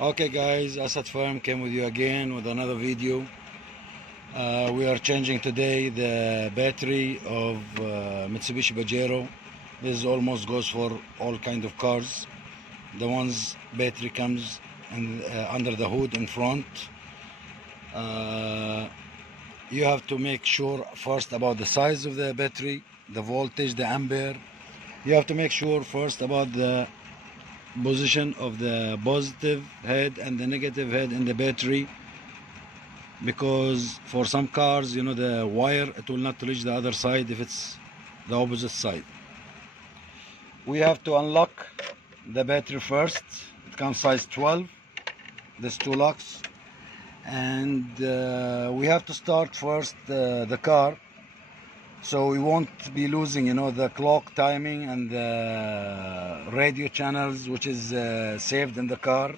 Okay guys, Asad Firm came with you again with another video. We are changing today the battery of Mitsubishi Pajero. This almost goes for all kind of cars. The one's battery comes under the hood in front. You have to make sure first about the size of the battery, the voltage, the ampere. You have to make sure first about the position of the positive head and the negative head in the battery, because for some cars, you know, the wire, it will not reach the other side if it's the opposite side. We have to unlock the battery first. It comes size 12. There's two locks, and we have to start first the car, so we won't be losing, you know, the clock timing and the radio channels, which is saved in the car.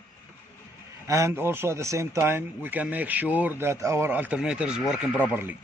And also at the same time, we can make sure that our alternator is working properly.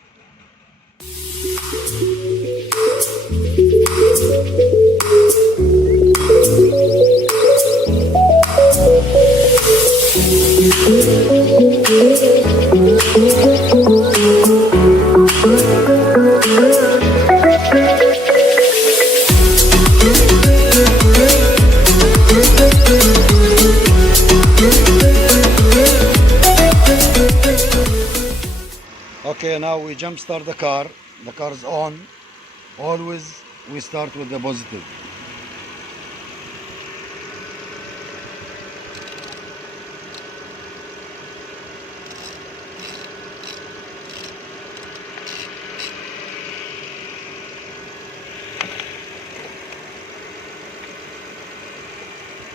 Okay, now we jump start the car. The car is on. Always we start with the positive.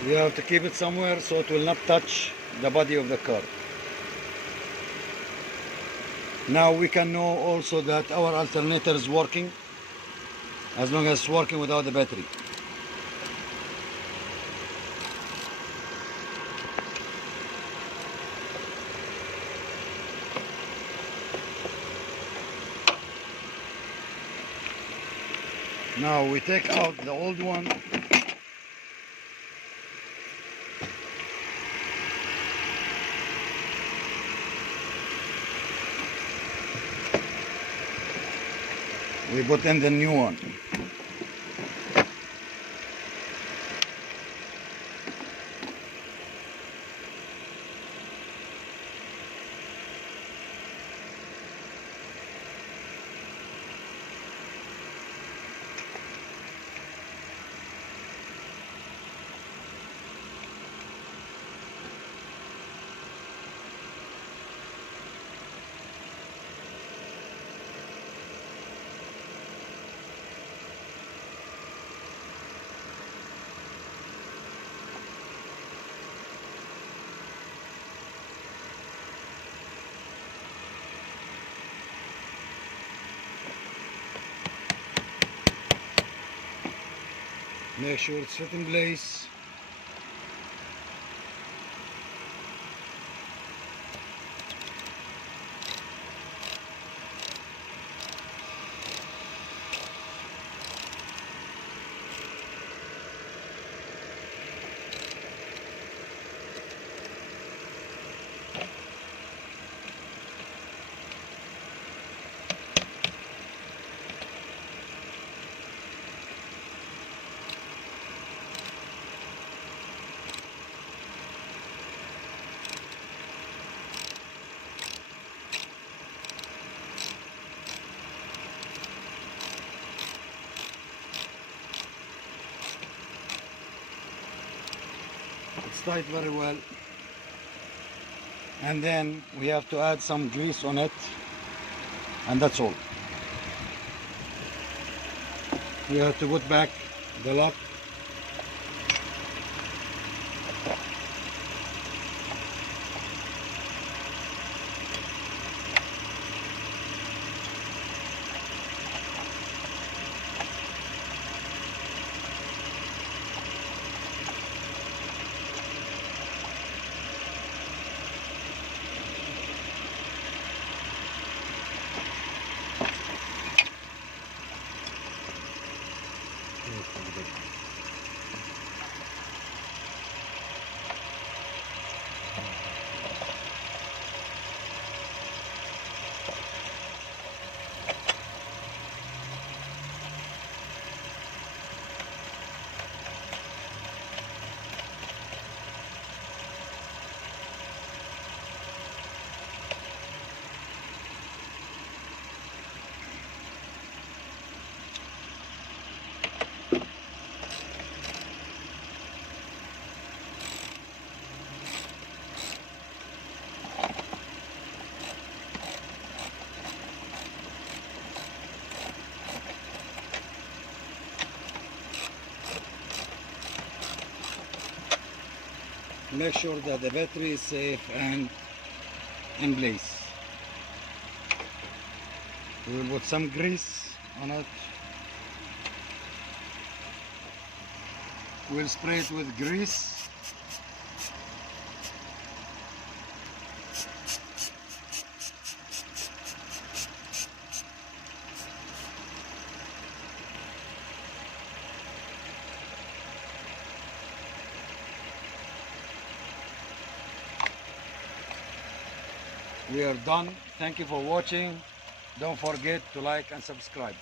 You have to keep it somewhere so it will not touch the body of the car. Now we can know also that our alternator is working, as long as it's working without the battery. Now we take out the old one. We put in the new one. Make sure it's fit in place. It's tight very well, and then we have to add some grease on it, and that's all. We have to put back the lock. make sure that the battery is safe and in place. We will put some grease on it. We'll spray it with grease. We are done. Thank you for watching. Don't forget to like and subscribe.